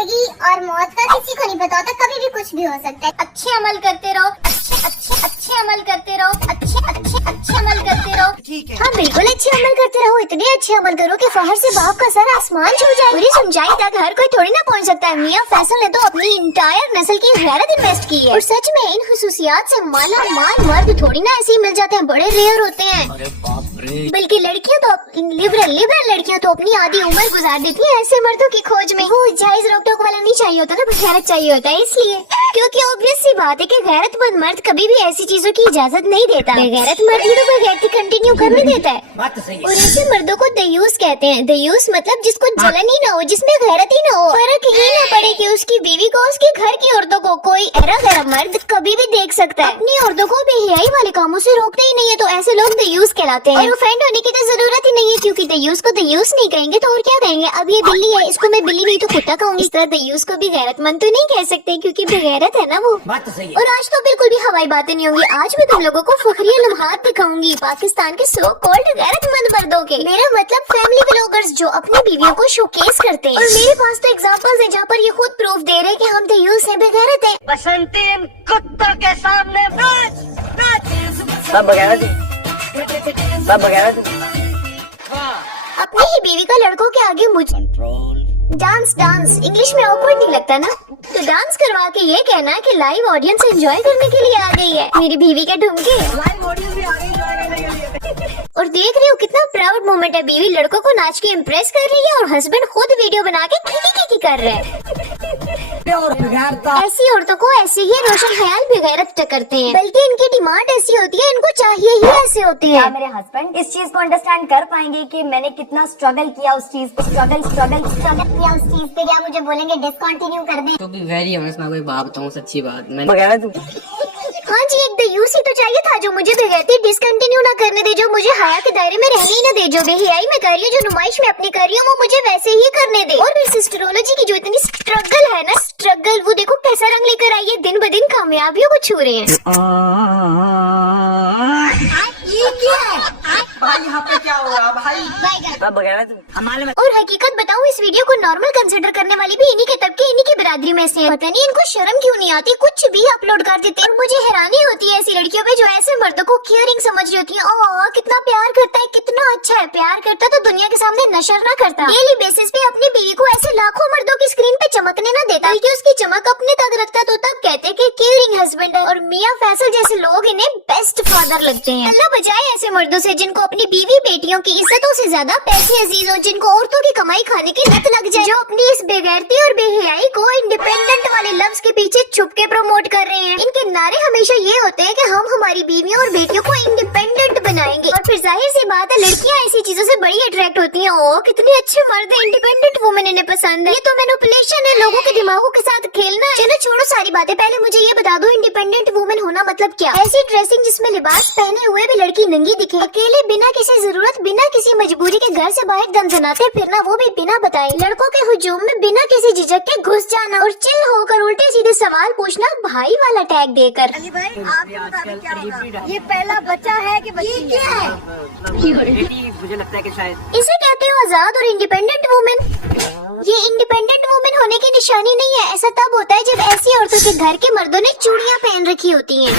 जिंदगी और मौत का किसी को नहीं पता होता, कभी भी कुछ भी हो सकता है। अच्छे अमल करते रहो, अच्छे अमल करते रहो, अच्छे अमल करते रहो। ठीक है। हाँ बिल्कुल अच्छे अमल करते रहो, इतने अच्छे अमल करो कि फहर से बाप का सर आसमान छू जाए। पूरी सच्चाई तक हर कोई थोड़ी ना पहुंच सकता है। मियां फैसल ने तो अपनी इंटायर नस्ल की गैरत इन्वेस्ट की है, और सच में इन खुसूसियात से माला माल मर्द थोड़ी ना ऐसे ही मिल जाते हैं, बड़े रेयर होते हैं। अरे बाप रे। बल्कि लड़कियां तो लिबरल लड़कियां तो अपनी आधी उम्र गुजार देती हैं ऐसे मर्दों की खोज में। वो जायज रोक टोक वाला नहीं चाहिए होता ना, गैरत चाहिए होता है। इसलिए क्योंकि ऑब्वियस सी बात है कि गैरतमंद मर्द कभी भी ऐसी चीजों की इजाजत नहीं देता। गैरत मर्द ही तो बगैरती कंटिन्यू करने देता है। बात तो सही है। और ऐसे मर्दों को दयूस कहते हैं। दयूस मतलब जिसको जलन ही ना हो, जिसमें गैरत ही ना हो, फर्क ही ना पड़े कि उसकी बीवी को उसके घर की औरतों को कोई ऐरा गैर मर्द कभी भी देख सकता है। अपनी औरतों को बेहयाई वाले कामों से रोकते ही नहीं है, तो ऐसे लोग दयूस कहलाते हैं। और ऑफेंड होने की तो जरूरत ही नहीं है, क्योंकि दयूस को दयूस नहीं कहेंगे तो और क्या कहेंगे। अब ये बिल्ली है, इसको मैं बिल्ली नहीं तो कुत्ता कहूंगी। इस तरह दयूस को भी गैरतमंद तो नहीं कह सकते, क्योंकि बेगैरत है ना वो। बात तो सही है। और आज तो बिल्कुल भी हवाई बातें नहीं होंगी। आज मैं तुम लोगों को फखरिया लम्हात दिखाऊंगी पाकिस्तान के सो कॉल्ड गैरतमंद मर्दों के। मेरा मतलब फैमिली व्लॉगर्स जो अपनी बीवियों को शोकेस करते हैं। और मेरे पास तो एग्जांपल्स हैं जहाँ पर ये खुद प्रूफ दे रहे हैं कि हम दयूस हैं, बेगैरत हैं। बसंती इन कुत्तों के सामने सब बगैरत अपनी ही बीवी का लड़कों के आगे मुझे डांस इंग्लिश में ऑकवर्ड नहीं लगता ना, तो डांस करवा के ये कहना कि लाइव ऑडियंस एंजॉय करने के लिए आ गई है मेरी बीवी के ठुमके। और देख रही हो कितना प्राउड मोमेंट है। बीवी लड़कों को नाच के इम्प्रेस कर रही है और हस्बैंड खुद वीडियो बना के खिकी कर रहे हैं। ऐसी औरतों को ऐसे ही रोशन ख्याल बेगैरत करते हैं, बल्कि इनकी डिमांड ऐसी होती है, इनको चाहिए ही ऐसे होते हैं। मेरे हस्बैंड इस चीज को अंडरस्टैंड कर पाएंगे कि मैंने कितना स्ट्रगल किया उस चीज पे, स्ट्रगल किया उस चीज पे। क्या मुझे बोलेंगे डिसकंटिन्यू कर दें? तो भी वेरी ऑनेस्ट मैं कोई बात बताऊं, सच्ची बात मैंने हाँ जी, एक दयूस ही तो चाहिए था जो मुझे बेगैरती डिसकंटिन्यू ना करने दे, जो मुझे हया के दायरे में रहने ही ना दे, जो बेहयाई में कर रही हूँ, जो नुमाइश में अपनी कर रही हूँ, वो मुझे वैसे ही करने दे। और फिर सिस्टरोलॉजी की जो इतनी स्ट्रगल है ना, स्ट्रगल वो देखो कैसा रंग लेकर आई है, दिन ब दिन कामयाबियों को छू रहे हैं। भाई यहाँ पे क्या हो रहा भाई? और हकीकत बताऊं, इस वीडियो को नॉर्मल कंसिडर करने वाली भी इन्हीं के तबके, इन्हीं की बिरादरी में से है। पता नहीं इनको शर्म क्यों नहीं आती, कुछ भी अपलोड कर देते हैं। मुझे हैरानी होती है ऐसी लड़कियों पे जो ऐसे मर्दों को केयरिंग समझ रही होती है। ओह कितना प्यार करता है, कितना अच्छा है। प्यार करता तो दुनिया के सामने नशर ना करता, डेली बेसिस पे अपनी बीवी को ऐसे लाखों मर्दों की स्क्रीन पे चमकने ना देता, बल्कि उसकी चमक अपने तक रखता, तो तब कहते कि केयरिंग हस्बैंड है। और मियां फैसल जैसे लोग इन्हें बेस्ट फादर लगते हैं। अल्लाह बचाए ऐसे मर्दों से जिनको अपनी बीवी बेटियों की इज्जतों से ज्यादा पैसे अजीज हो, जिनको औरतों की कमाई खाने की लत लग जाए, जो अपनी इस बेगैरती और बेहयाई को इंडिपेंडेंट वाले लफ्ज के पीछे छुप के प्रमोट कर रहे हैं। इनके नारे हमेशा ये होते हैं कि हम हमारी बीवियों और बेटियों को इंडिपेंडेंट बनाएंगे। और फिर जाहिर सी बात है लड़कियां ऐसी चीजों से बड़ी अट्रैक्ट होती हैं। ओ कितने अच्छे मर्द है, इंडिपेंडेंट वुमेन इन्हें पसंद है। ये तो मैनिपुलेशन है, लोगों के दिमागों के साथ खेलना। चलो छोड़ो सारी बातें, पहले मुझे ये बता दो इंडिपेंडेंट वुमेन होना मतलब क्या? ऐसी ड्रेसिंग जिसमें लिबास पहने हुए भी लड़की नंगी दिखे, अकेले बिना किसी जरूरत, बिना किसी मजबूरी के घर से बाहर दनदनाते फिरना, वो भी बिना बताए, लड़कों के हुजूम में बिना किसी झिझक के घुस जाना, और चिल होकर उल्टे सीधे सवाल पूछना भाई वाला टैग देकर। अली भाई आपको क्या होगा? ये पहला बच्चा है कि बच्ची क्या है? मुझे लगता है कि शायद इसे कहते हो आजाद और इंडिपेंडेंट वुमेन। ये इंडिपेंडेंट वुमेन होने की निशानी नहीं है। ऐसा तब होता है जब ऐसी औरतों के घर के मर्दों ने चूड़ियां पहन रखी होती हैं।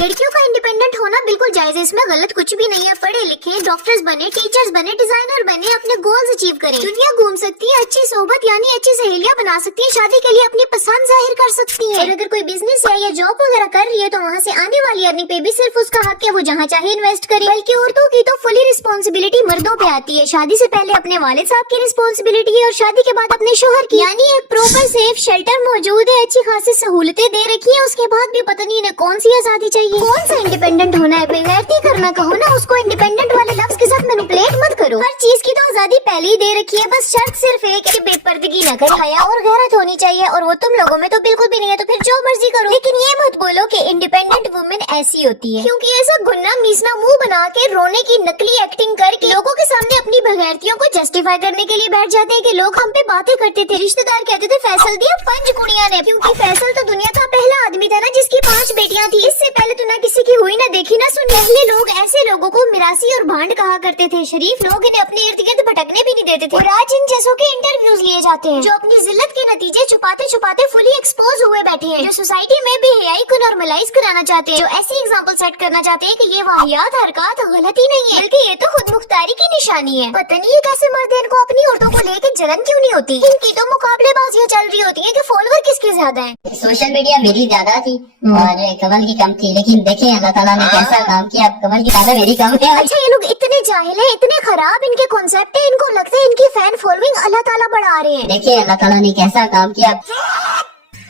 लड़कियों का इंडिपेंडेंट होना बिल्कुल जायज है, इसमें गलत कुछ भी नहीं है। पढ़े लिखे, डॉक्टर्स बने, टीचर्स बने, डिजाइनर बने, अपने गोल्स अचीव करें, दुनिया घूम सकती है, अच्छी सोबत यानी अच्छी सहेलियां बना सकती है, शादी के लिए अपनी पसंद जाहिर कर सकती है। और अगर कोई बिजनेस है या जॉब वगैरह कर रही है तो वहाँ से आने वाली अर्निंग पे भी सिर्फ उसका हक है, वो जहाँ चाहे इन्वेस्ट करे। बल्कि औरतों की तो फुली रिस्पॉन्सिबिलिटी मर्दों पे आती है। शादी से पहले अपने वालिद साहब की रिस्पॉन्सिबिलिटी है और शादी के बाद अपने शोहर की, यानी एक प्रॉपर सेफ शेल्टर मौजूद है, अच्छी खासी सहूलतें दे रखी है। उसके बाद भी पता नहीं इन्हें कौन सी आजादी चाहिए, कौन सा इंडिपेंडेंट होना है। बेगैरती करना कहो ना, उसको इंडिपेंडेंट वाले लफ्ज के साथ मैनिपुलेट मत करो। हर चीज की तो आजादी पहले ही दे रखी है, बस शर्त सिर्फ एक कि बेपर्दगी न करे, हया और गैरत होनी चाहिए, और वो तुम लोगों में तो बिल्कुल भी नहीं है। तो फिर जो मर्जी करो, लेकिन ये मत बोलो कि इंडिपेंडेंट वुमेन ऐसी होती है, क्योंकि ऐसा गुन्ना मीसना मुंह बना के रोने की नकली एक्टिंग करके लोगों के सामने अपनी बेगैरतियों को जस्टिफाई करने के लिए बैठ जाते हैं कि लोग हम पे बातें करते थे। रिश्तेदार कहते थे फैसल दिया 5 कुड़ियां ने, क्योंकि फैसल तो दुनिया का पहला आदमी था ना जिसकी 5 बेटियां थी। इससे पहले पहले तो ना किसी की हुई ना देखी ना सुनी। पहले लोग ऐसे लोगों को मिरासी और भांड कहा करते थे। शरीफ लोग इन्हें अपने इर्द गिर्द भटकने भी नहीं देते थे। और आज इन जैसों के इंटरव्यूज लिए जाते हैं जो अपनी जिल्लत के नतीजे छुपाते छुपाते फुली एक्सपोज हुए बैठे हैं, जो सोसाइटी में बेहयाई को नॉर्मलाइज कराना चाहते हैं, जो ऐसी एग्जाम्पल सेट करना चाहते हैं कि ये वाहियात हरकत गलत ही नहीं है बल्कि ये तो खुद मुख्तारी की निशानी है। पता नहीं ये कैसे मर्द हैं, इनको अपनी औरतों को लेकर जलन क्यों नहीं होती। इनकी तो मुकाबलेबाजियां चल रही होती है कि फॉलोवर किसके ज्यादा है। सोशल मीडिया मेरी ज्यादा थी और कमल की कम थी, लेकिन देखें अल्लाह ताला ने कैसा काम किया। कमल की तादाद मेरी कम है। अच्छा, ये लोग इतने जाहिल है, इतने खराब इनके कॉन्सेप्ट है, इनको लगता है इनकी फैन फॉलोइंग अल्लाह ताला बढ़ा रहे हैं। देखिए अल्लाह ताला ने कैसा काम किया।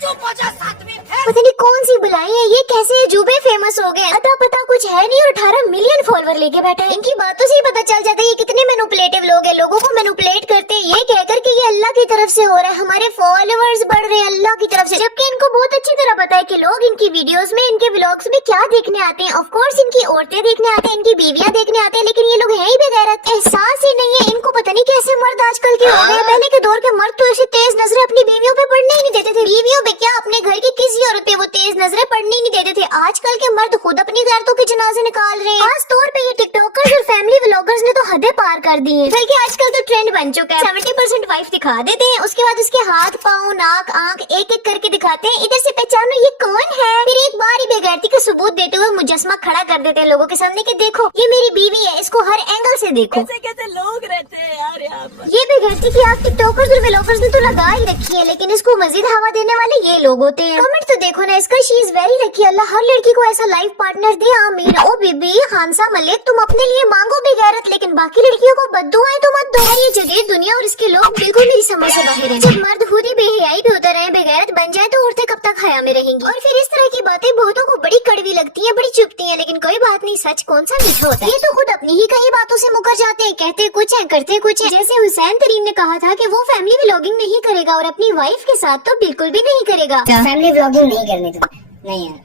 पता नहीं कौन सी बुलाई है ये, कैसे अजूबे फेमस हो गए। अता पता कुछ है नहीं और 18 मिलियन फॉलोवर लेके बैठे हैं। इनकी बातों से ही पता चल जाता है ये कितने मैनिपुलेटिव लोग हैं। लोगों को मैनिपुलेट करते हैं ये कहकर कि ये अल्लाह की तरफ से हो रहा है, हमारे फॉलोअर्स बढ़ रहे हैं अल्लाह की तरफ से। जबकि इनको बहुत अच्छी तरह पता है कि लोग इनकी वीडियोस में, इनके व्लॉग्स में क्या देखने आते हैं। ऑफ कोर्स इनकी औरतें देखने आते हैं, इनकी बीवियां देखने आते हैं, लेकिन ये लोग हैं ही बेगैरत। एहसास ही नहीं है इनको। पता नहीं कैसे मर्द आजकल के हो गए। पहले के दौर के मर्द तो ऐसे तेज नजरें अपनी बीवियों पे पड़ने ही नहीं देते थे। बीवियों पे क्या, अपने घर की किसी औरत पे वो तेज नजरें पड़ने ही नहीं देते थे। आजकल के मर्द खुद अपनी औरतों के जनाजे निकाल रहे हैं। खास तौर पे ये टिकटॉकर्स और फैमिली व्लॉगर्स ने तो हदें पार कर दी हैं। बल्कि आजकल तो ट्रेंड बन चुका है। 70% वाइफ दिखा देते हैं, उसके बाद उसके हाथ पाँव नाक आंख एक एक करके दिखाते हैं। इधर से पहचानो ये कौन है, फिर एक बार ही बेगैरती का सबूत देते हुए मुजस्मा खड़ा कर देते हैं लोगों के सामने कि देखो ये मेरी बीवी है, इसको हर एंगल से देखो। कैसे लोग रहते हैं यार यहाँ पर। ये बेगैरती की आग टिकटॉकर्स और व्लॉगर्स ने तो लगा ही रखी है, लेकिन इसको मजीद हवा देने वाले ये लोग होते हैं। कमेंट तो देखो ना इसका, शी इज वेरी लकी। अल्लाह हर लड़की को ऐसा लाइफ पार्टनर दे, आमीन। ओ बीबी खानसा मलिक, तुम अपने लिए मांगो बेगैरत, लेकिन बाकी लड़कियों को बद्दुआएं तो मत दो। ये जदीद दुनिया और इसके लोग बिल्कुल मेरी समझ से बाहर हैं। जब मर्द खुद ही बेहयाई पे उतर रहे, बेगैरत बन जाए तो औरतें कब तक हया में रहेंगी। और फिर इस तरह की बातें बहुतों को बड़ी कड़वी लगती है, बड़ी चुभती है, लेकिन कोई बात नहीं, सच कौन सा मीठा होता है। ये तो खुद अपनी ही कई बातों से मुकर जाते हैं, कहते कुछ है करते कुछ है। जैसे हुसैन तरीन ने कहा था कि वो फैमिली व्लॉगिंग नहीं करेगा और अपनी वाइफ के साथ तो बिल्कुल भी नहीं करेगा। फैमिली व्लॉगिंग नहीं करनी तो नहीं यार।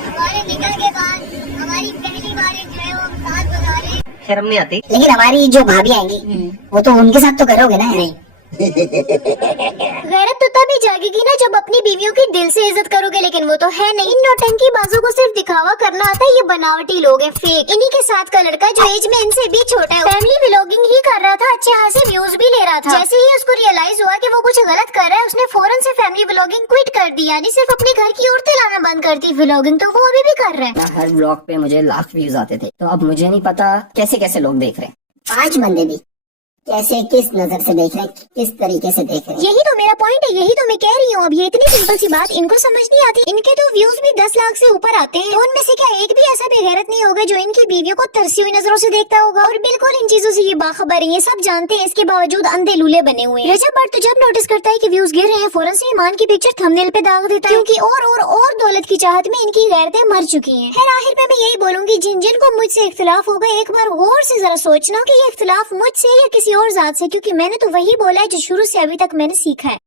हमारे निकल के बाद हमारी पहली बार जो है वो साथ बजा रहे। शर्म नहीं आती। लेकिन हमारी जो भाभी आएंगी वो तो उनके साथ तो करोगे ना। नहीं गैरत तो तभी जागेगी ना जब अपनी बीवियों की दिल से इज्जत करोगे, लेकिन वो तो है नहीं। इन नौटंकी बाजों को सिर्फ दिखावा करना आता है। ये बनावटी लोग हैं, फेक। इन्हीं के साथ का लड़का जो एज में इनसे भी छोटा है फैमिली व्लॉगिंग ही कर रहा था, अच्छे खासे व्यूज भी ले रहा था। जैसे ही उसको रियलाइज हुआ कि वो कुछ गलत कर रहा है, उसने फौरन से फैमिली व्लॉगिंग क्विट कर दी, यानी सिर्फ अपने घर की औरतें लाना बंद कर दी। व्लॉगिंग तो वो अभी भी कर रहा है। हर ब्लॉग पे मुझे लाख व्यूज आते थे, तो अब मुझे नहीं पता कैसे कैसे लोग देख रहे हैं। 5 बंदे भी कैसे, किस नजर से देख रहे हैं, किस तरीके से देख रहे हैं। यही तो मेरा पॉइंट है, यही तो मैं कह रही हूँ। अब ये इतनी सिंपल सी बात इनको समझ नहीं आती। इनके तो व्यूज भी 10 लाख से ऊपर आते हैं, तो उनमें से क्या एक भी ऐसा बेगैरत नहीं होगा जो इनकी बीवियों को तरसी हुई नजरों से देखता होगा। और बिल्कुल इन चीजों से ये बाखबर है, ये सब जानते हैं, इसके बावजूद अंधे लूले बने हुए हैं। रजब भट्ट तो जब नोटिस करता है कि व्यूज गिर रहे हैं, फौरन से ईमान की पिक्चर थंबनेल पे दाग देता है, क्योंकि और दौलत की चाहत में इनकी गैरतें मर चुकी हैं। खैर आखिर में मैं यही बोलूंगी, जिन जिन को मुझसे इख्तिलाफ होगा, एक बार गौर से जरा सोचना कि ये इख्तिलाफ मुझसे या किसी और जात से, क्योंकि मैंने तो वही बोला है जो शुरू से अभी तक मैंने सीखा है।